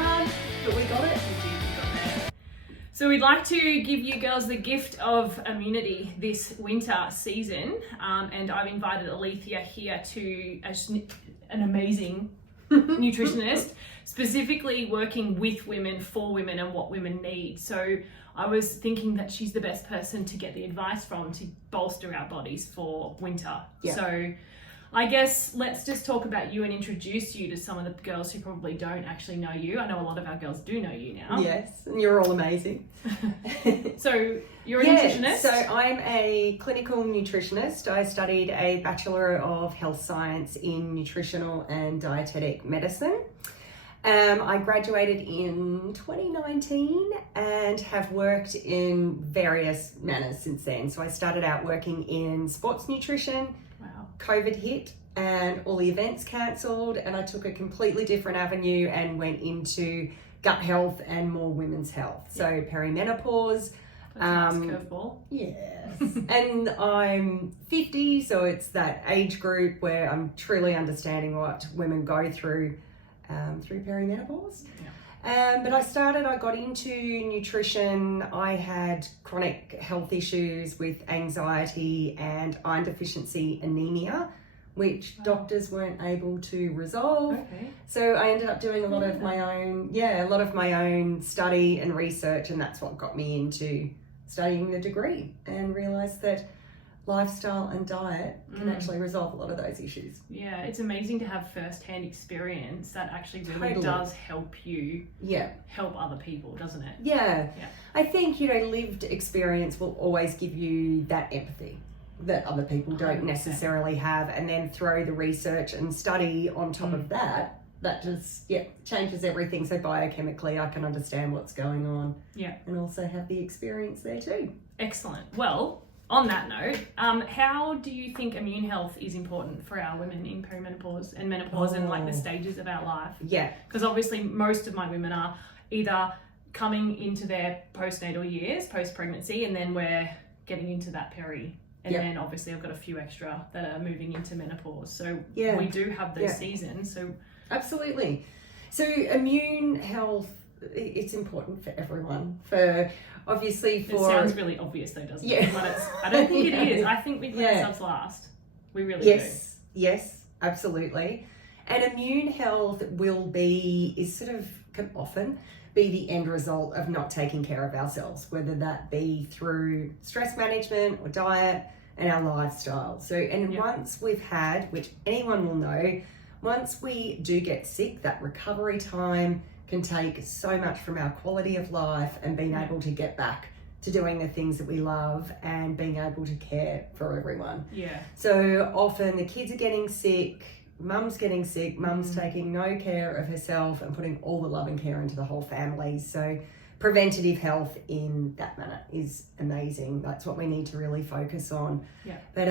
hard, but we got it. So we'd like to give you girls the gift of immunity this winter season, and I've invited Alethea here to as an amazing nutritionist, specifically working with women, for women, and what women need. So I was thinking that she's the best person to get the advice from to bolster our bodies for winter. Yeah. So I guess let's just talk about you and introduce you to some of the girls who probably don't actually know you. I know a lot of our girls do know you now. Yes, and you're all amazing. So you're a nutritionist? So I'm a clinical nutritionist. I studied a Bachelor of Health Science in Nutritional and Dietetic Medicine. I graduated in 2019 and have worked in various manners since then. So I started out working in sports nutrition. Wow. COVID hit and all the events cancelled, and I took a completely different avenue and went into gut health and more women's health. So perimenopause. That's a nice curveball. Yes. And I'm 50, so it's that age group where I'm truly understanding what women go through perimenopause. Yeah. But I got into nutrition. I had chronic health issues with anxiety and iron deficiency anemia, which doctors weren't able to resolve. Okay. So I ended up doing a lot of my own study and research, and that's what got me into studying the degree and realized that lifestyle and diet can actually resolve a lot of those issues. Yeah, it's amazing to have first-hand experience that actually really Totally. does help you help other people, doesn't it? Yeah. Yeah. I think, lived experience will always give you that empathy that other people don't 100%. necessarily have, and then throw the research and study on top of that just changes everything. So biochemically I can understand what's going on and also have the experience there too. Excellent. Well, on that note, how do you think immune health is important for our women in perimenopause and menopause and like the stages of our life? Yeah. Because obviously most of my women are either coming into their postnatal years, post-pregnancy, and then we're getting into that peri. And then obviously I've got a few extra that are moving into menopause. So we do have those seasons. So absolutely. So immune health, it's important for everyone. For obviously for... It sounds really obvious though, doesn't it? But I don't think it is. I think we put ourselves last. We really do. Yes, absolutely. And immune health can often be the end result of not taking care of ourselves, whether that be through stress management or diet and our lifestyle. So, once we've had, which anyone will know, once we do get sick, that recovery time can take so much from our quality of life and being able to get back to doing the things that we love and being able to care for everyone. Yeah. So often the kids are getting sick, mum's getting sick, mum's taking no care of herself and putting all the love and care into the whole family. So preventative health in that manner is amazing. That's what we need to really focus on. Yeah. But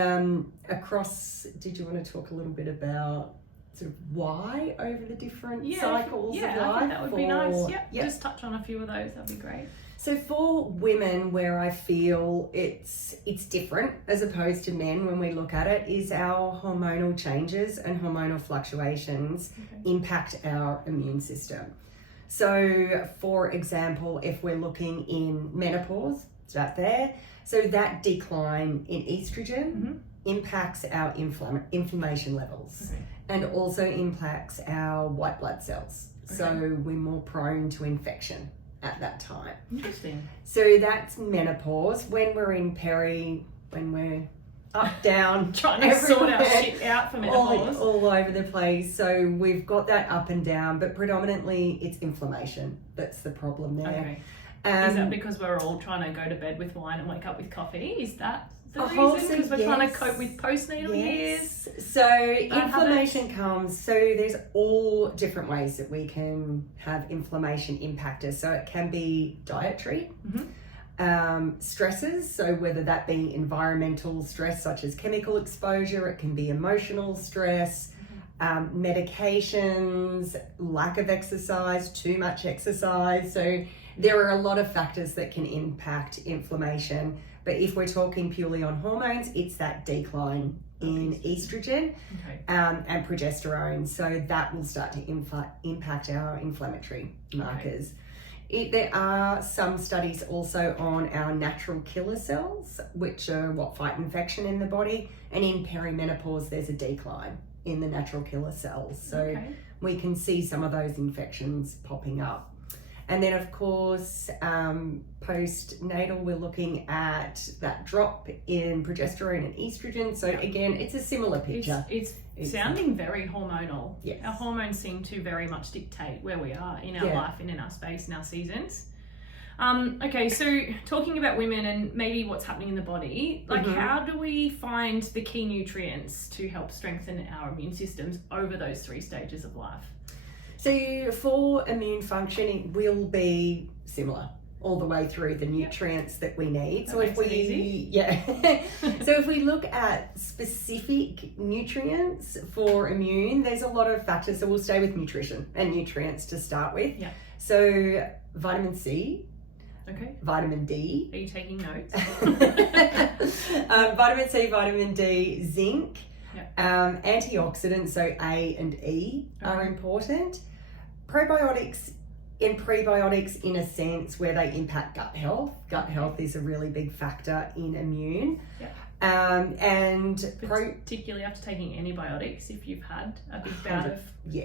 did you want to talk a little bit about sort of why over the different cycles of life? I think that would be nice. Just touch on a few of those. That'd be great. So for women, where I feel it's different as opposed to men when we look at it, is our hormonal changes and hormonal fluctuations impact our immune system. So for example, if we're looking in menopause, start there. So that decline in estrogen impacts our inflammation levels and also impacts our white blood cells. So we're more prone to infection at that time. Interesting. So that's menopause. When we're in when we're up, down, trying to sort our shit out for menopause. All over the place. So we've got that up and down, but predominantly it's inflammation that's the problem there. Okay. Is that because we're all trying to go to bed with wine and wake up with coffee? Is that the reason? Because we're trying to cope with postnatal years? So inflammation comes, so there's all different ways that we can have inflammation impact us. So it can be dietary, stresses, so whether that be environmental stress such as chemical exposure, it can be emotional stress, medications, lack of exercise, too much exercise. So there are a lot of factors that can impact inflammation. But if we're talking purely on hormones, it's that decline in estrogen Okay. and progesterone. So that will start to impact our inflammatory markers. There are some studies also on our natural killer cells, which are what fight infection in the body. And in perimenopause, there's a decline in the natural killer cells. So we can see some of those infections popping up. And then, of course, postnatal, we're looking at that drop in progesterone and estrogen. So again, it's a similar picture. It's sounding very hormonal. Yes. Our hormones seem to very much dictate where we are in our life and in our space and our seasons. Okay, so talking about women and maybe what's happening in the body, like how do we find the key nutrients to help strengthen our immune systems over those 3 stages of life? So for immune function, it will be similar all the way through the nutrients that we need. So if we, so if we look at specific nutrients for immune, there's a lot of factors. So we'll stay with nutrition and nutrients to start with. Yeah. So vitamin C. Okay. Vitamin D. Are you taking notes? Vitamin C, vitamin D, zinc. Yeah. Antioxidants, so A and E are important. Probiotics and prebiotics, in a sense, where they impact gut health. Gut health is a really big factor in immune. Yeah. And particularly after taking antibiotics, if you've had a big bout of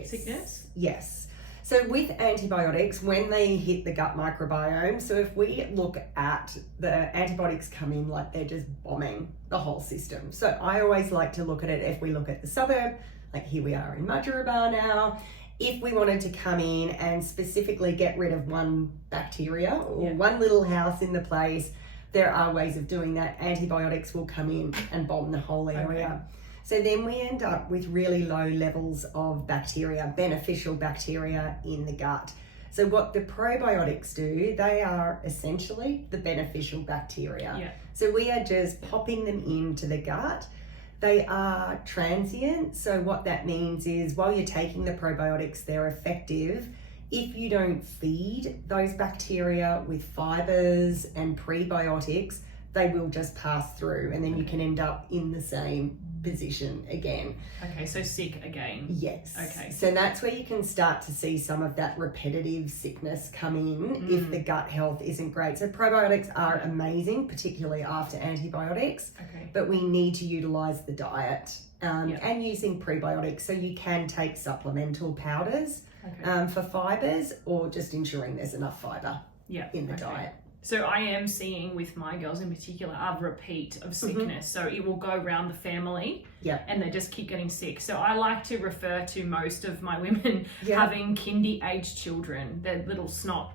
sickness. Yes. So with antibiotics, when they hit the gut microbiome, so if we look at the antibiotics come in like they're just bombing the whole system. So I always like to look at it, if we look at the suburb, like here we are in Mudgeeraba now, if we wanted to come in and specifically get rid of one bacteria or one little house in the place, there are ways of doing that. Antibiotics will come in and bomb the whole area. Okay. So then we end up with really low levels of bacteria, beneficial bacteria in the gut. So what the probiotics do, they are essentially the beneficial bacteria. Yeah. So we are just popping them into the gut. They are transient. So what that means is while you're taking the probiotics, they're effective. If you don't feed those bacteria with fibers and prebiotics, they will just pass through, and then you can end up in the same position again. Okay, so sick again. Yes. Okay. So that's where you can start to see some of that repetitive sickness come in if the gut health isn't great. So probiotics are amazing, particularly after antibiotics, but we need to utilize the diet and using prebiotics. So you can take supplemental powders for fibers, or just ensuring there's enough fiber in the diet. So I am seeing with my girls in particular a repeat of sickness. So it will go around the family and they just keep getting sick. So I like to refer to most of my women having kindy aged children. They're little snot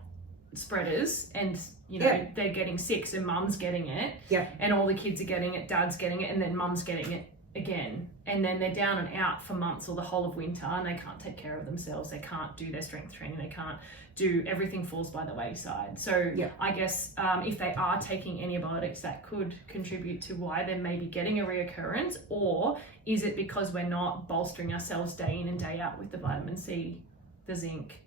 spreaders, and you know they're getting sick. So mum's getting it and all the kids are getting it, dad's getting it, and then mum's getting it again. And then they're down and out for months or the whole of winter, and they can't take care of themselves. They can't do their strength training. They can't do, everything falls by the wayside. So I guess if they are taking antibiotics, that could contribute to why they may be getting a reoccurrence. Or is it because we're not bolstering ourselves day in and day out with the vitamin C, the zinc?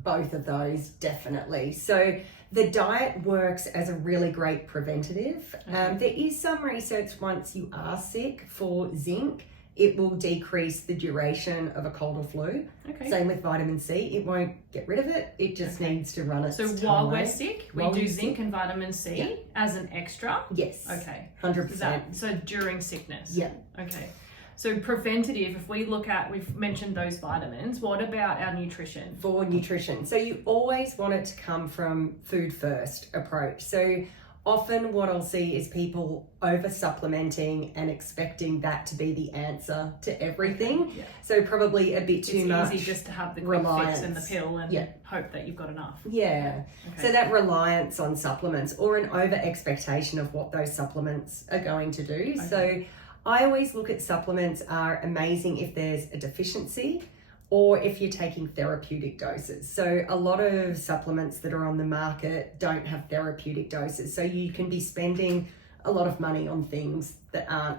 Both of those, definitely. So the diet works as a really great preventative. There is some research once you are sick for zinc, it will decrease the duration of a cold or flu. Same with vitamin C. It won't get rid of it. It just needs to run its time. So while we're sick, we do zinc and vitamin C as an extra? Yes. Okay. 100%. So during sickness? Yeah. Okay. So preventative, if we look at, we've mentioned those vitamins, what about our nutrition? For nutrition. So you always want it to come from food first approach. So often what I'll see is people over supplementing and expecting that to be the answer to everything. So probably a bit too much. It's easy just to have the quick fix and the pill and hope that you've got enough. So that reliance on supplements, or an over expectation of what those supplements are going to do. So I always look at supplements are amazing if there's a deficiency, or if you're taking therapeutic doses. So a lot of supplements that are on the market don't have therapeutic doses. So you can be spending a lot of money on things that aren't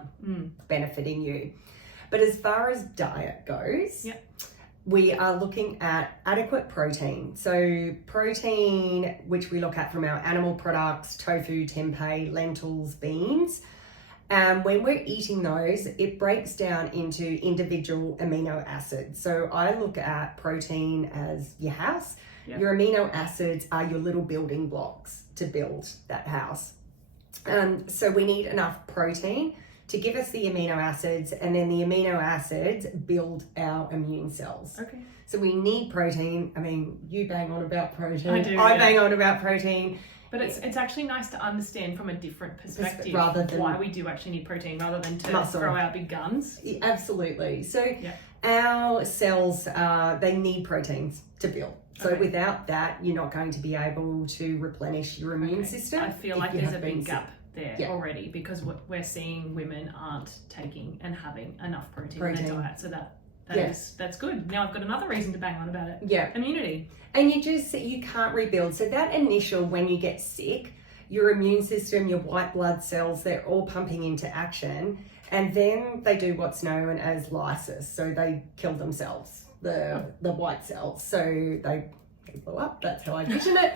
benefiting you. But as far as diet goes, we are looking at adequate protein. So protein, which we look at from our animal products, tofu, tempeh, lentils, beans. When we're eating those, it breaks down into individual amino acids. So I look at protein as your house. Yep. Your amino acids are your little building blocks to build that house. So we need enough protein to give us the amino acids, and then the amino acids build our immune cells. Okay. So we need protein. I mean, you bang on about protein. I do, I bang on about protein. But it's actually nice to understand from a different perspective rather than why we do actually need protein rather than to muscle. throw out big guns. Absolutely. So our cells, they need proteins to build. So without that, you're not going to be able to replenish your immune system. I feel like there's a big gap there already, because we're seeing women aren't taking and having enough protein in their diet. So that's good. Now I've got another reason to bang on about it. Yeah. Immunity. And you can't rebuild. So that initial, when you get sick, your immune system, your white blood cells, they're all pumping into action. And then they do what's known as lysis. So they kill themselves, the white cells. So they blow up. That's how I vision it.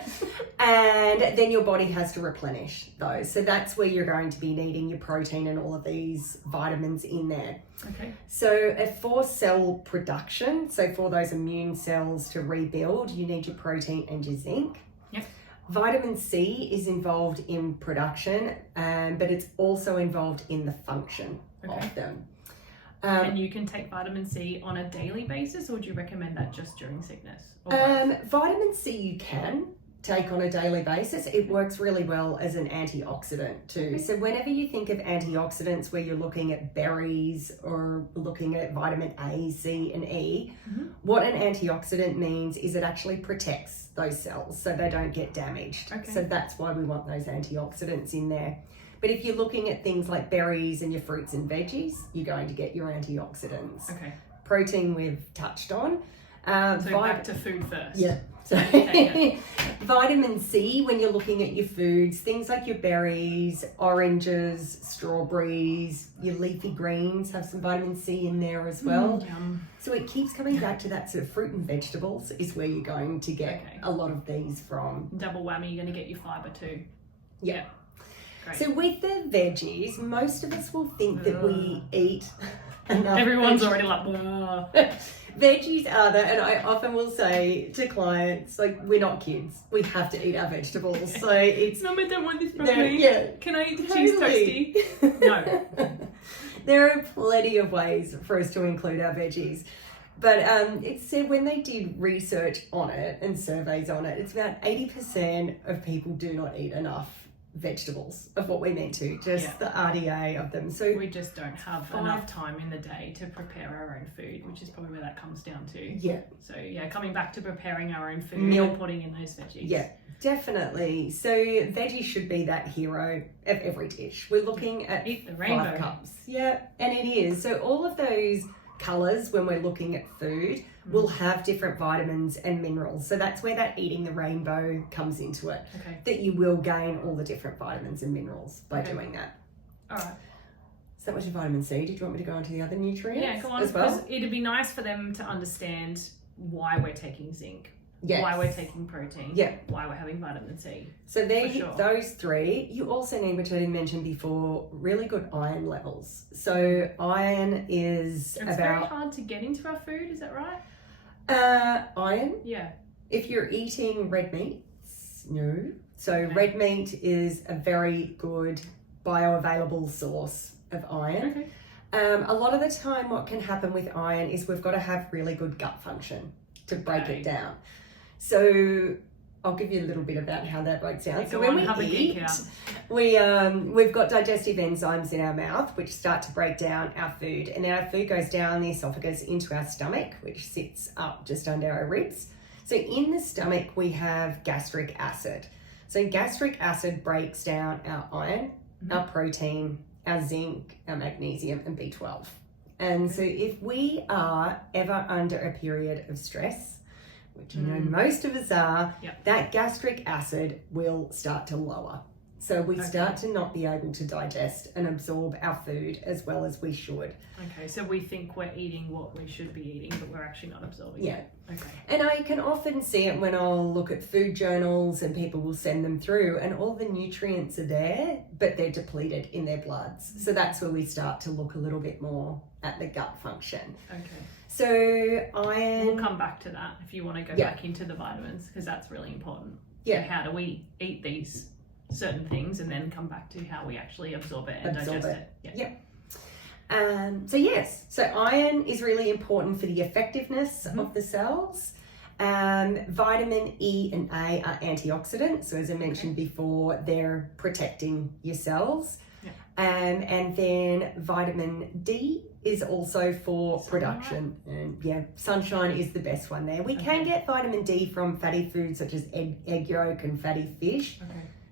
And then your body has to replenish those. So that's where you're going to be needing your protein and all of these vitamins in there. Okay. So for cell production, so for those immune cells to rebuild, you need your protein and your zinc. Yep. Vitamin C is involved in production, but it's also involved in the function of them. And you can take vitamin C on a daily basis, or would you recommend that just during sickness? Vitamin C you can take on a daily basis. It works really well as an antioxidant too. Okay. So whenever you think of antioxidants, where you're looking at berries or looking at vitamin A, C and E, what an antioxidant means is it actually protects those cells so they don't get damaged. Okay. So that's why we want those antioxidants in there. But if you're looking at things like berries and your fruits and veggies, you're going to get your antioxidants. Okay. Protein we've touched on. So back to food first. Yeah. So vitamin C, when you're looking at your foods, things like your berries, oranges, strawberries, your leafy greens have some vitamin C in there as well. Yum. So it keeps coming back to that sort of fruit and vegetables is where you're going to get a lot of these from. Double whammy, you're going to get your fiber too. Yeah. Great. So with the veggies, most of us will think that we eat enough. Everyone's already like, whoa. Veggies are that, and I often will say to clients, like, we're not kids. We have to eat our vegetables. So it's... Mum, I don't want this broccoli. Can I eat the cheese toasty? No. There are plenty of ways for us to include our veggies. But it said when they did research on it and surveys on it, it's about 80% of people do not eat enough vegetables of what we meant to, just the RDA of them. So we just don't have enough time in the day to prepare our own food, which is probably where that comes down to. Yeah. So coming back to preparing our own food and putting in those veggies. Yeah, definitely. So veggies should be that hero of every dish. We're looking at eat the rainbow 5 cups. Yeah, and it is. So all of those colours when we're looking at food will have different vitamins and minerals. So that's where that eating the rainbow comes into it. Okay. That you will gain all the different vitamins and minerals by doing that. All right. So that was your vitamin C. Did you want me to go on to the other nutrients? Yeah, go on. As well? Because it'd be nice for them to understand why we're taking zinc. Yes. Why we're taking protein. Yeah. Why we're having vitamin C. So those 3. You also need, which I didn't mention before, really good iron levels. So iron is it's very hard to get into our food, is that right? Iron? Yeah. If you're eating red meats, no. So red meat is a very good bioavailable source of iron. Okay. A lot of the time what can happen with iron is we've got to have really good gut function to break it down. So I'll give you a little bit about how that breaks down. So when we eat, we've got digestive enzymes in our mouth which start to break down our food, and then our food goes down the esophagus into our stomach, which sits up just under our ribs. So in the stomach we have gastric acid. So gastric acid breaks down our iron, our protein, our zinc, our magnesium and B12. And so if we are ever under a period of stress, which I know most of us are, that gastric acid will start to lower. So we start to not be able to digest and absorb our food as well as we should. Okay, so we think we're eating what we should be eating, but we're actually not absorbing it. Okay. And I can often see it when I'll look at food journals and people will send them through and all the nutrients are there, but they're depleted in their bloods. So that's where we start to look a little bit more at the gut function. Okay. So iron... We'll come back to that if you want to go back into the vitamins, because that's really important. Yeah. So how do we eat these certain things and then come back to how we actually absorb it and digest it. So iron is really important for the effectiveness of the cells. Vitamin E and A are antioxidants, so as I mentioned before, they're protecting your cells. And then vitamin D is also for production, and sunshine is the best one there. We can get vitamin D from fatty foods such as egg yolk and fatty fish.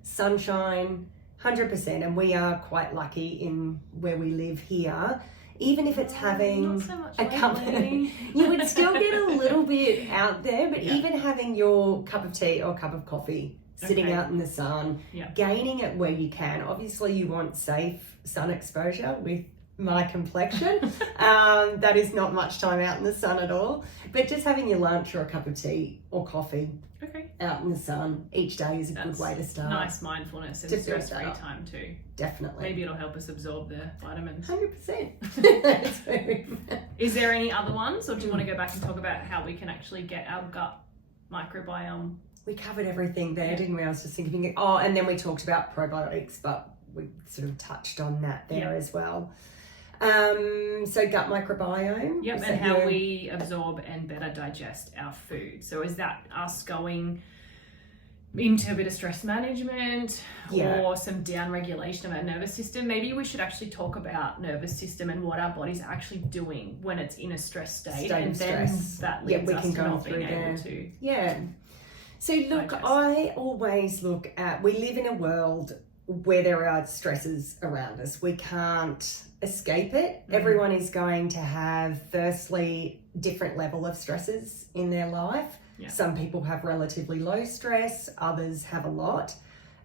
Sunshine, 100%, and we are quite lucky in where we live here. Even if it's having a cup, you would still get a little bit out there, but even having your cup of tea or cup of coffee sitting out in the sun, gaining it where you can. Obviously, you want safe sun exposure with my complexion. That is not much time out in the sun at all, but just having your lunch or a cup of tea or coffee out in the sun each day is a good way to start. Nice mindfulness and stress-free time too. Definitely. Maybe it'll help us absorb the vitamins. 100%. Is there any other ones, or do you want to go back and talk about how we can actually get our gut microbiome? We covered everything there, didn't we? I was just thinking, and then we talked about probiotics, but we sort of touched on that there as well. So gut microbiome. And how we absorb and better digest our food. So is that us going into a bit of stress management or some down regulation of our nervous system? Maybe we should actually talk about nervous system and what our body's actually doing when it's in a stress state and then that leads us to not being able to. So look, I always look at, we live in a world where there are stresses around us. We can't escape it. Everyone is going to have, firstly, different level of stresses in their life. Some people have relatively low stress, others have a lot.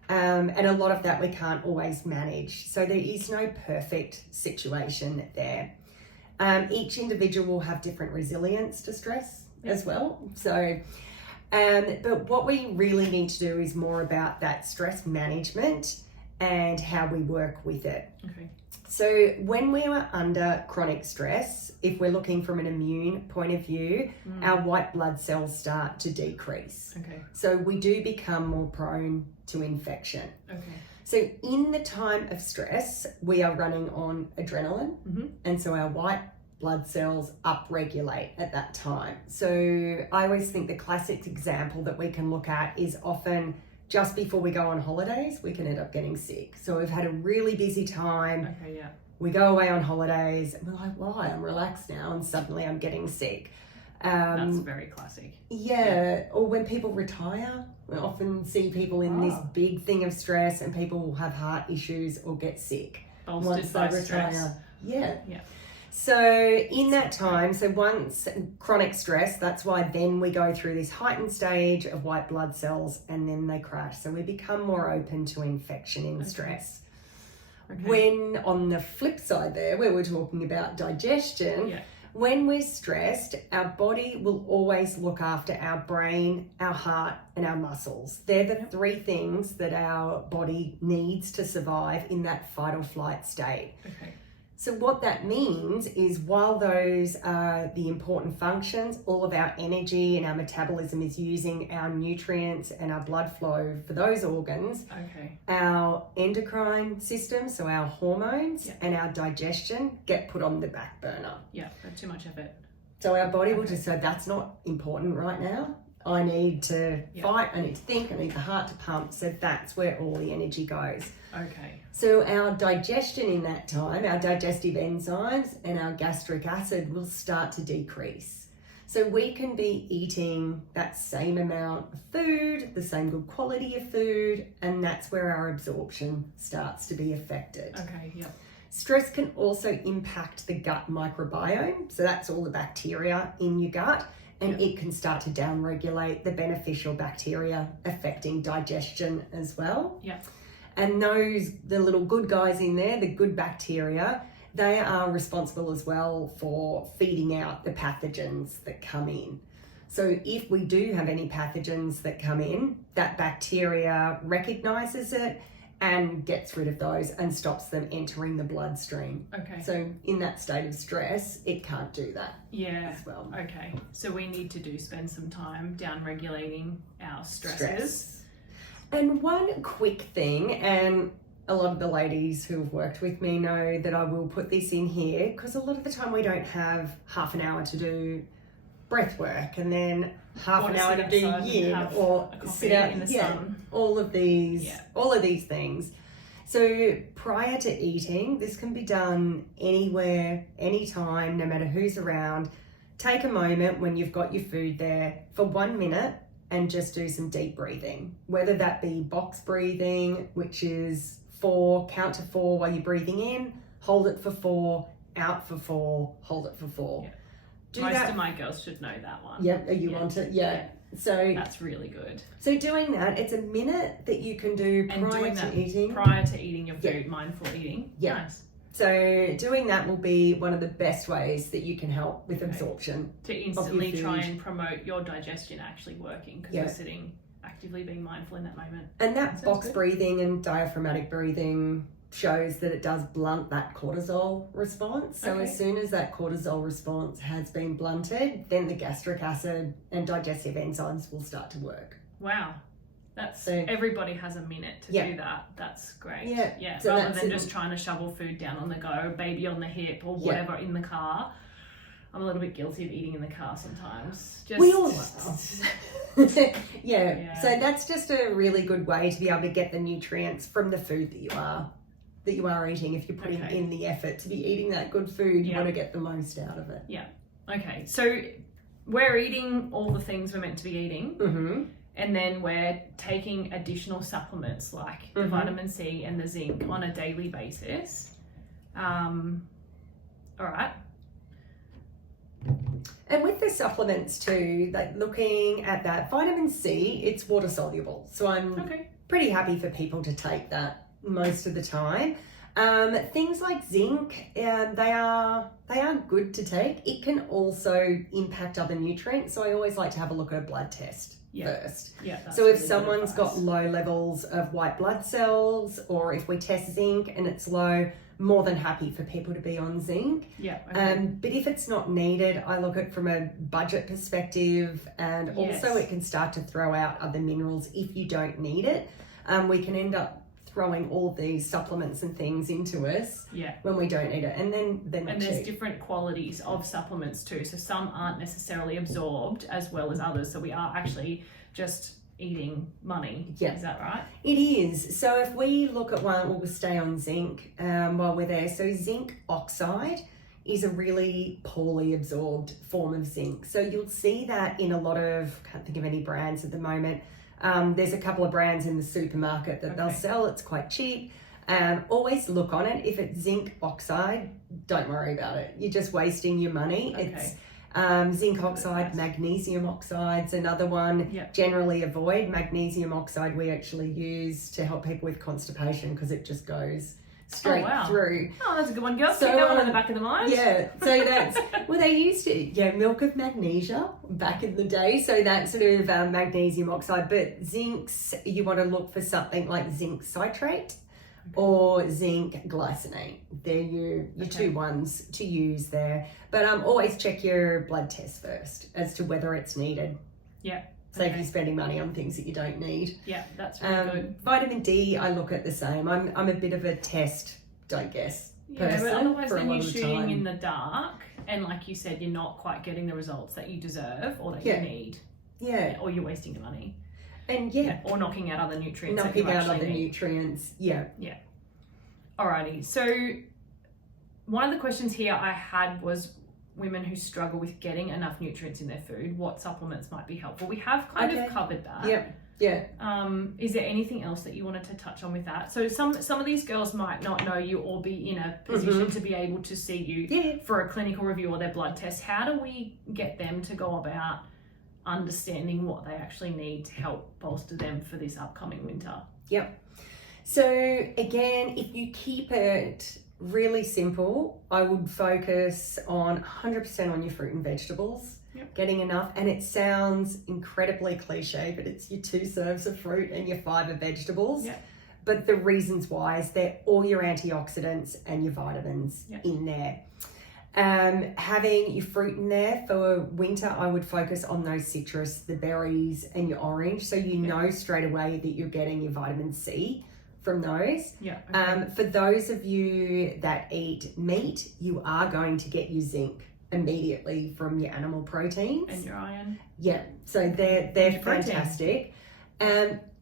And a lot of that we can't always manage. So there is no perfect situation there. Each individual will have different resilience to stress as well. So, but what we really need to do is more about that stress management and how we work with it. So when we are under chronic stress, if we're looking from an immune point of view, our white blood cells start to decrease. So we do become more prone to infection. So in the time of stress, we are running on adrenaline, and so our white blood cells upregulate at that time. So I always think the classic example that we can look at is often just before we go on holidays, we can end up getting sick. So we've had a really busy time. We go away on holidays and we're like, why? I'm relaxed now and suddenly I'm getting sick. That's very classic. Or when people retire, we often see people in this big thing of stress and people will have heart issues or get sick once they retire. So in that time, so once chronic stress, that's why then we go through this heightened stage of white blood cells and then they crash. So we become more open to infection in stress. When on the flip side there, where we're talking about digestion, when we're stressed, our body will always look after our brain, our heart, and our muscles. They're the three things that our body needs to survive in that fight or flight state. So what that means is while those are the important functions, all of our energy and our metabolism is using our nutrients and our blood flow for those organs. Our endocrine system, so our hormones and our digestion get put on the back burner. Too much effort. So our body will just say, that's not important right now. I need to fight, I need to think, I need the heart to pump. So that's where all the energy goes. So our digestion in that time, our digestive enzymes and our gastric acid will start to decrease. So we can be eating that same amount of food, the same good quality of food, and that's where our absorption starts to be affected. Stress can also impact the gut microbiome. So that's all the bacteria in your gut. And it can start to downregulate the beneficial bacteria affecting digestion as well. And the little good guys in there, the good bacteria, they are responsible as well for feeding out the pathogens that come in. So if we do have any pathogens that come in, that bacteria recognizes it and gets rid of those and stops them entering the bloodstream. Okay. So in that state of stress, it can't do that. Yeah. As well. Okay. So we need to spend some time down regulating our stresses. Stress. And one quick thing, and a lot of the ladies who have worked with me know that I will put this in here, because a lot of the time we don't have half an hour to do breath work and then half an hour to do yin or sit out in the sun. All of these things. So prior to eating, this can be done anywhere, anytime, no matter who's around. Take a moment when you've got your food there for 1 minute and just do some deep breathing, whether that be box breathing, which is 4, count to 4 while you're breathing in, hold it for 4, out for 4, hold it for 4. Yeah. Most of my girls should know that one. Yep, you want it? Yeah. So that's really good. So doing that, it's a minute that you can do prior to eating. Prior to eating your food, mindful eating. Yeah. Nice. So doing that will be one of the best ways that you can help with absorption. To instantly try and promote your digestion actually working, because you're sitting actively being mindful in that moment. And that box breathing and diaphragmatic breathing shows that it does blunt that cortisol response. So as soon as that cortisol response has been blunted, then the gastric acid and digestive enzymes will start to work. Wow. That's everybody has a minute to do that. That's great. Yeah. So rather than just trying to shovel food down on the go, baby on the hip or whatever in the car. I'm a little bit guilty of eating in the car sometimes. We all are. Yeah. So that's just a really good way to be able to get the nutrients from the food that you are eating. If you're putting in the effort to be eating that good food, you want to get the most out of it. Yeah. Okay. So we're eating all the things we're meant to be eating. Mm-hmm. And then we're taking additional supplements like the vitamin C and the zinc on a daily basis. All right. And with the supplements too, like looking at that, vitamin C, it's water soluble. So I'm pretty happy for people to take that most of the time. Things like zinc, they are good to take. It can also impact other nutrients. So I always like to have a look at a blood test first. Yeah. So if someone's got low levels of white blood cells, or if we test zinc and it's low, more than happy for people to be on zinc. Yeah. But if it's not needed, I look at it from a budget perspective, and also it can start to throw out other minerals if you don't need it. We can end up throwing all of these supplements and things into us when we don't need it, and then there's different qualities of supplements too, so some aren't necessarily absorbed as well as others, so we are actually just eating money. Is that right? It is. So if we look at one, we'll stay on zinc while we're there. So zinc oxide is a really poorly absorbed form of zinc, so you'll see that in a lot of, can't think of any brands at the moment. There's a couple of brands in the supermarket that they'll sell. It's quite cheap. Always look on it. If it's zinc oxide, don't worry about it. You're just wasting your money. It's zinc oxide, magnesium oxide's another one. Generally avoid. Magnesium oxide we actually use to help people with constipation because it just goes straight through. Oh, that's a good one, girls. So, keep that one in the back of the mind. Yeah, so that's, well, they used to, milk of magnesia back in the day, so that sort of magnesium oxide, but zincs, you want to look for something like zinc citrate or zinc glycinate. They're your two ones to use there, but always check your blood test first as to whether it's needed. Save you spending money on things that you don't need. Yeah, that's really good. Vitamin D, I look at the same. I'm a bit of a test, don't guess, person. But otherwise then you're shooting in the dark, and like you said, you're not quite getting the results that you deserve or that you need. Or you're wasting your money. And or knocking out other nutrients. Nutrients. Alrighty. So one of the questions here I had was women who struggle with getting enough nutrients in their food, what supplements might be helpful. We have kind of covered that. Is there anything else that you wanted to touch on with that? So some of these girls might not know you or be in a position to be able to see you for a clinical review or their blood test. How do we get them to go about understanding what they actually need to help bolster them for this upcoming winter? So again, if you keep it really simple, I would focus on 100% on your fruit and vegetables. Yep. Getting enough, and it sounds incredibly cliche, but it's your 2 serves of fruit and your 5 of vegetables. Yep. But the reasons why is they're all your antioxidants and your vitamins in there. Having your fruit in there for winter, I would focus on those citrus, the berries and your orange, so you know straight away that you're getting your vitamin C from those. Yeah. Okay. For those of you that eat meat, you are going to get your zinc immediately from your animal proteins. And your iron. Yeah, so they're fantastic.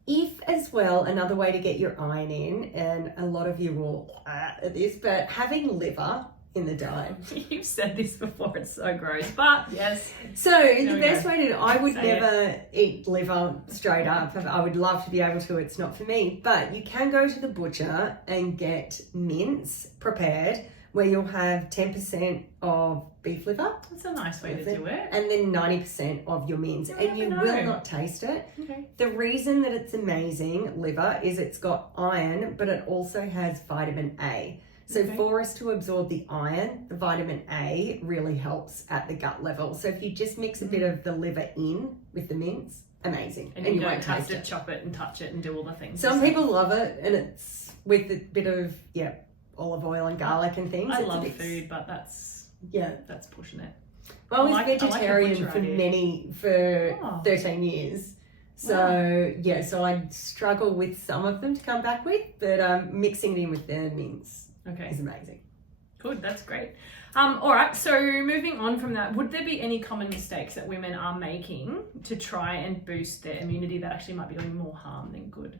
If as well, another way to get your iron in, and a lot of you will at this, but having liver in the diet. You've said this before, it's so gross, but yes. So the best way to, I would never eat liver straight up. I would love to be able to, it's not for me, but you can go to the butcher and get mince prepared where you'll have 10% of beef liver. That's a nice way to do it. And then 90% of your mince, and you will not taste it. Okay. The reason that it's amazing, liver, is it's got iron, but it also has vitamin A. So for us to absorb the iron, the vitamin A really helps at the gut level. So if you just mix a bit of the liver in with the mince, amazing. And you don't have to chop it and touch it and do all the things. Some people love it, and it's with a bit of, olive oil and garlic and things. I love food, but that's pushing it. Well, I was vegetarian for 13 years. So, so I struggle with some of them to come back with, but mixing it in with the mince is amazing. Good, that's great. All right, so moving on from that, would there be any common mistakes that women are making to try and boost their immunity that actually might be doing more harm than good?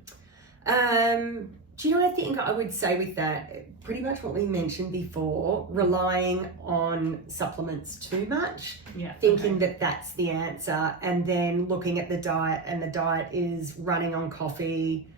Do you know what I think I would say with that? Pretty much what we mentioned before, relying on supplements too much, thinking that that's the answer, and then looking at the diet, and the diet is running on coffee,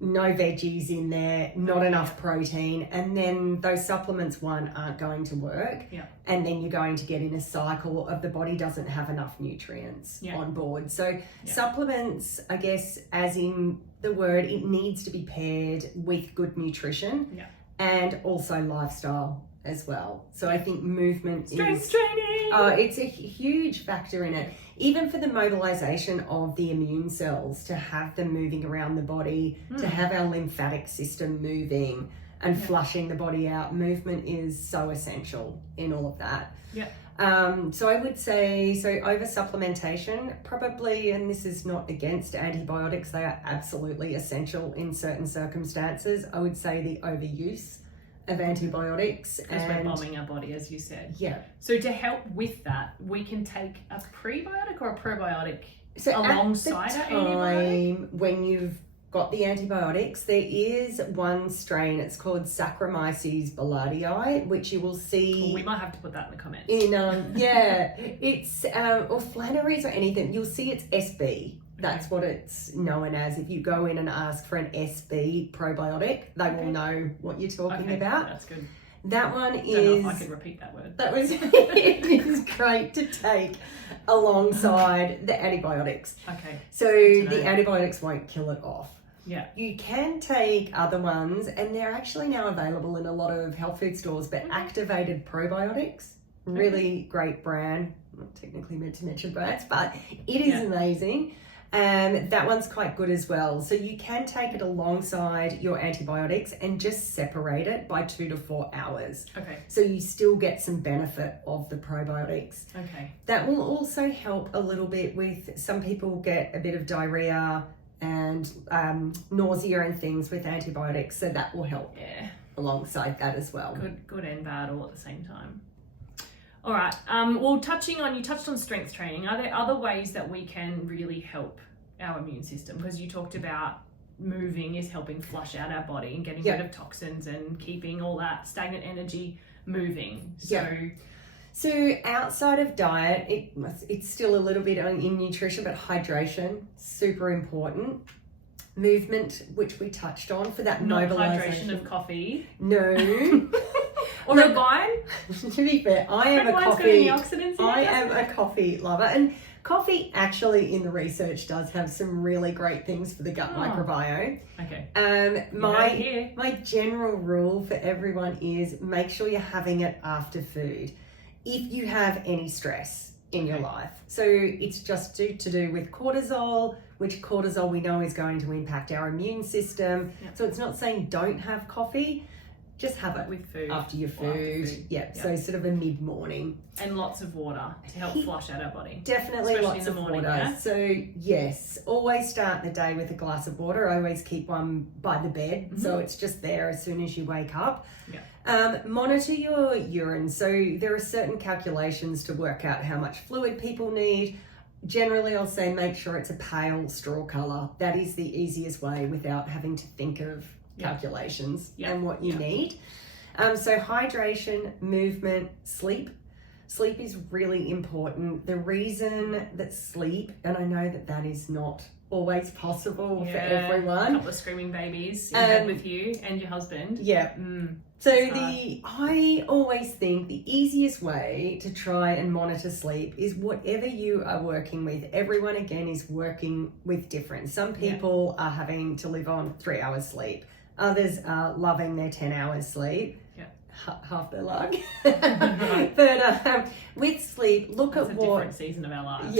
no veggies in there, not enough protein, and then those supplements, aren't going to work, and then you're going to get in a cycle of the body doesn't have enough nutrients on board. So supplements, I guess, as in the word, it needs to be paired with good nutrition and also lifestyle as well. So I think movement Strength training. It's a huge factor in it. Even for the mobilization of the immune cells, to have them moving around the body, to have our lymphatic system moving and flushing the body out, movement is so essential in all of that. So I would say, over supplementation, probably, and this is not against antibiotics, they are absolutely essential in certain circumstances. I would say the overuse of antibiotics. Because we're bombing our body, as you said. Yeah. So to help with that, we can take a prebiotic or a probiotic alongside our antibiotic? When you've got the antibiotics, there is one strain, it's called Saccharomyces boulardii, which you will see. Well, we might have to put that in the comments. It's or Flannery's or anything. You'll see it's SB. That's what it's known as. If you go in and ask for an SB probiotic, they will know what you're talking about. That's good. That one I is. don't know if I can repeat that word. It is great to take alongside the antibiotics. Okay. So the antibiotics won't kill it off. Yeah. You can take other ones, and they're actually now available in a lot of health food stores, but activated probiotics, really great brand. I'm not technically meant to mention brands, but it is amazing. That one's quite good as well. So you can take it alongside your antibiotics and just separate it by 2 to 4 hours. Okay. So you still get some benefit of the probiotics. Okay. That will also help a little bit with, some people get a bit of diarrhea and nausea and things with antibiotics. So that will help alongside that as well. Good and bad all at the same time. All right. Well, you touched on strength training. Are there other ways that we can really help our immune system? Because you talked about moving is helping flush out our body and getting rid of toxins and keeping all that stagnant energy moving. So outside of diet, it's still a little bit in nutrition, but hydration, super important. Movement, which we touched on for that mobilization. Hydration of coffee. No. Or a wine. To be fair, I am a coffee lover, and Coffee actually in the research does have some really great things for the gut microbiome. Okay. My general rule for everyone is make sure you're having it after food if you have any stress in your life. So it's just to do with cortisol, which cortisol we know is going to impact our immune system. Yep. So it's not saying don't have coffee, just have it with food after your food. Yeah, so sort of a mid-morning. And lots of water to help flush out our body. Definitely. Especially lots in the morning, water. Yeah? So yes, always start the day with a glass of water. I always keep one by the bed, so it's just there as soon as you wake up. Yeah. Monitor your urine. So there are certain calculations to work out how much fluid people need. Generally, I'll say make sure it's a pale straw colour. That is the easiest way without having to think of calculations and what you need. So hydration, movement, sleep. Sleep is really important. The reason that sleep, and I know that is not always possible for everyone. A couple of screaming babies in bed with you and your husband. Yeah. So I always think the easiest way to try and monitor sleep is whatever you are working with. Everyone again is working with different. Some people are having to live on 3 hours sleep. Others are loving their 10 hours sleep. Half their luck. But with sleep, look at what different season of our lives.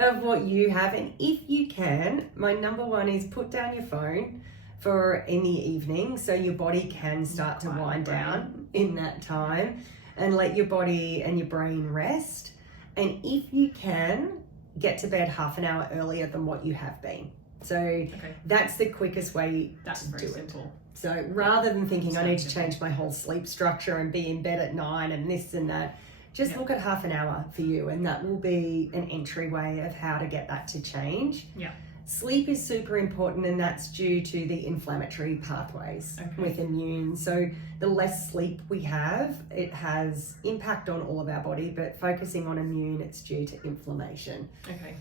Of what you have, and if you can, my number one is put down your phone for in the evening so your body can start to wind down in that time and let your body and your brain rest. And if you can, get to bed half an hour earlier than what you have been. So that's the quickest way to do it. Simple. So rather than thinking I need to change my whole sleep structure and be in bed at 9 and this and that, just look at half an hour for you, and that will be an entryway of how to get that to change. Yeah. Sleep is super important, and that's due to the inflammatory pathways with immune. So the less sleep we have, it has impact on all of our body, but focusing on immune, it's due to inflammation. Okay.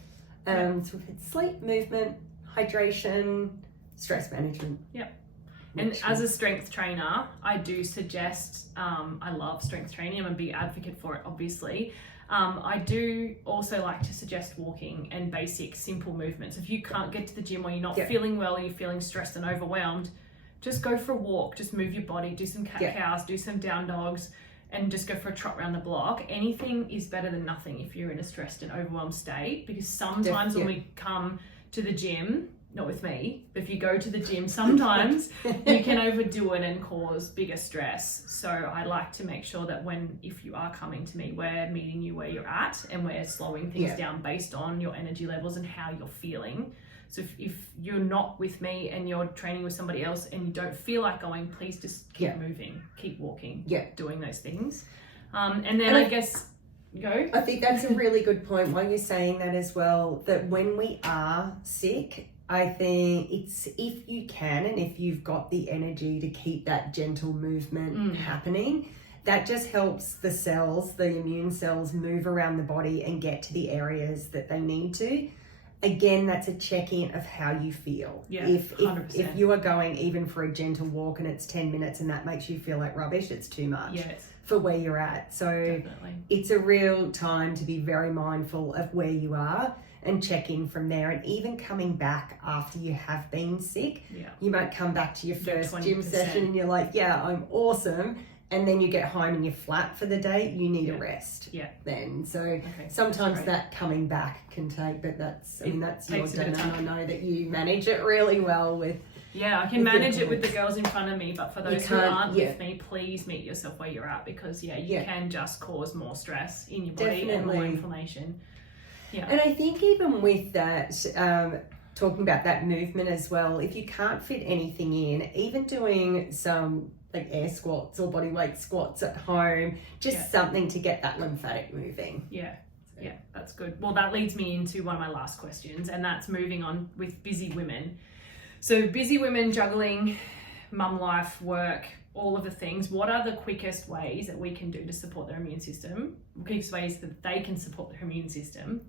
So it's sleep, movement, hydration, stress management. Yep. And as a strength trainer, I do suggest, I love strength training. I'm a big advocate for it, obviously. I do also like to suggest walking and basic, simple movements. If you can't get to the gym or you're not feeling well, or you're feeling stressed and overwhelmed, just go for a walk, just move your body, do some cat-cows, do some down dogs, and just go for a trot around the block. Anything is better than nothing if you're in a stressed and overwhelmed state, because sometimes when we come to the gym, not with me, but if you go to the gym, sometimes you can overdo it and cause bigger stress. So I like to make sure that if you are coming to me, we're meeting you where you're at, and we're slowing things down based on your energy levels and how you're feeling. So if you're not with me and you're training with somebody else and you don't feel like going, please just keep moving, keep walking, doing those things. And then I guess, go. I think that's a really good point while you're saying that as well, that when we are sick, I think it's if you can and if you've got the energy to keep that gentle movement happening, that just helps the cells, the immune cells, move around the body and get to the areas that they need to. Again, that's a check-in of how you feel. Yeah, if you are going even for a gentle walk and it's 10 minutes and that makes you feel like rubbish, it's too much for where you're at. So it's a real time to be very mindful of where you are and checking from there, and even coming back after you have been sick. You might come back to your first gym session and you're like, I'm awesome, and then you get home and you're flat for the day. You need a rest then. So sometimes that coming back can take, but that's your dynamic. I know that you manage it really well with. I can manage it with the girls in front of me, but for those who aren't with me, please meet yourself where you're at, because you can just cause more stress in your body and more inflammation. And I think even with that, talking about that movement as well, if you can't fit anything in, even doing some like air squats or body weight squats at home, just something to get that lymphatic moving. Yeah, that's good. Well, that leads me into one of my last questions, and that's moving on with busy women. So busy women juggling mum life, work, all of the things. What are the quickest ways that we can do to support their immune system? Quickest ways that they can support their immune system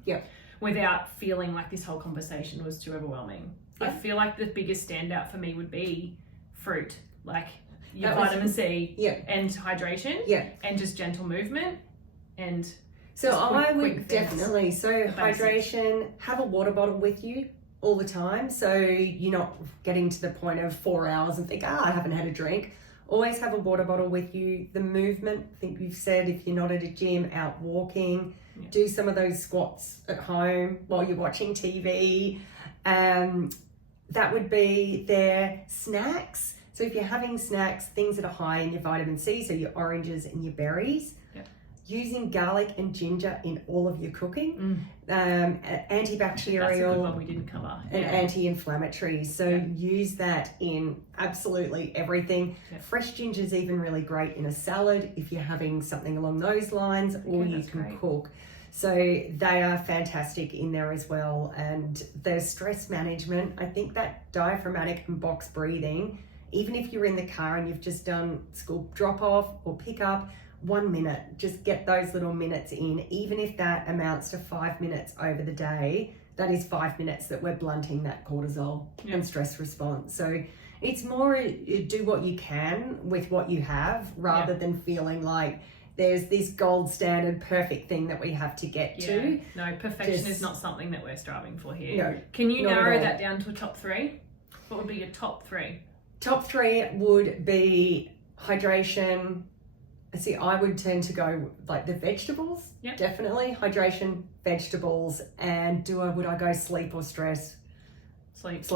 without feeling like this whole conversation was too overwhelming? I feel like the biggest standout for me would be fruit, like your vitamin C and hydration and just gentle movement. And So Just I would quick things. definitely, so Basics. hydration, have a water bottle with you all the time. So you're not getting to the point of 4 hours and think, I haven't had a drink. Always have a water bottle with you. The movement, I think you've said, if you're not at a gym, out walking, do some of those squats at home while you're watching TV. That would be their snacks. So if you're having snacks, things that are high in your vitamin C, so your oranges and your berries, using garlic and ginger in all of your cooking, antibacterial, That's a good one we didn't cover. and anti-inflammatory. So use that in absolutely everything. Fresh ginger is even really great in a salad if you're having something along those lines, or you can cook. So they are fantastic in there as well. And there's stress management. I think that diaphragmatic and box breathing, even if you're in the car and you've just done school drop off or pick up, 1 minute, just get those little minutes in. Even if that amounts to 5 minutes over the day, that is 5 minutes that we're blunting that cortisol and stress response. So it's more do what you can with what you have, rather than feeling like there's this gold standard perfect thing that we have to get to. No, perfection is not something that we're striving for here. No, can you narrow that down to a top 3? What would be your top 3? Top 3 would be hydration. See, I would tend to go like the vegetables, definitely. Hydration, vegetables, and would I go sleep or stress? Sleep.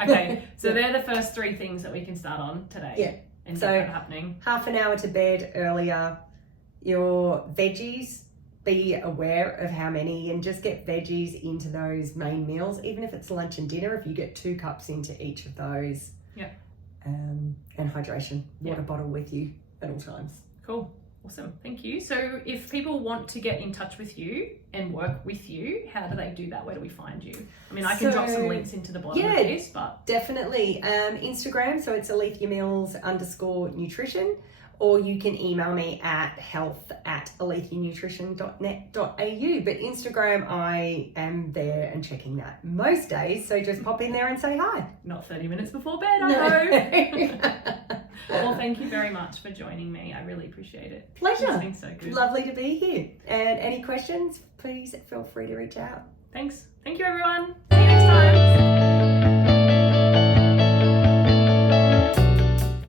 Okay, so they're the first 3 things that we can start on today. Yeah. And so get that happening. Half an hour to bed earlier. Your veggies, be aware of how many, and just get veggies into those main meals, even if it's lunch and dinner, if you get 2 cups into each of those. And hydration, water bottle with you at all times. Cool. Awesome. Thank you. So if people want to get in touch with you and work with you, how do they do that? Where do we find you? I mean, I can drop some links into the bottom of this, but... Definitely. Instagram, so it's Alethea Mills _nutrition, or you can email me at health@aletheanutrition.net.au. But Instagram, I am there and checking that most days, so just pop in there and say hi. Not 30 minutes before bed, I hope. Well, thank you very much for joining me. I really appreciate it. Pleasure. It's been so good. Lovely to be here. And any questions, please feel free to reach out. Thanks. Thank you, everyone.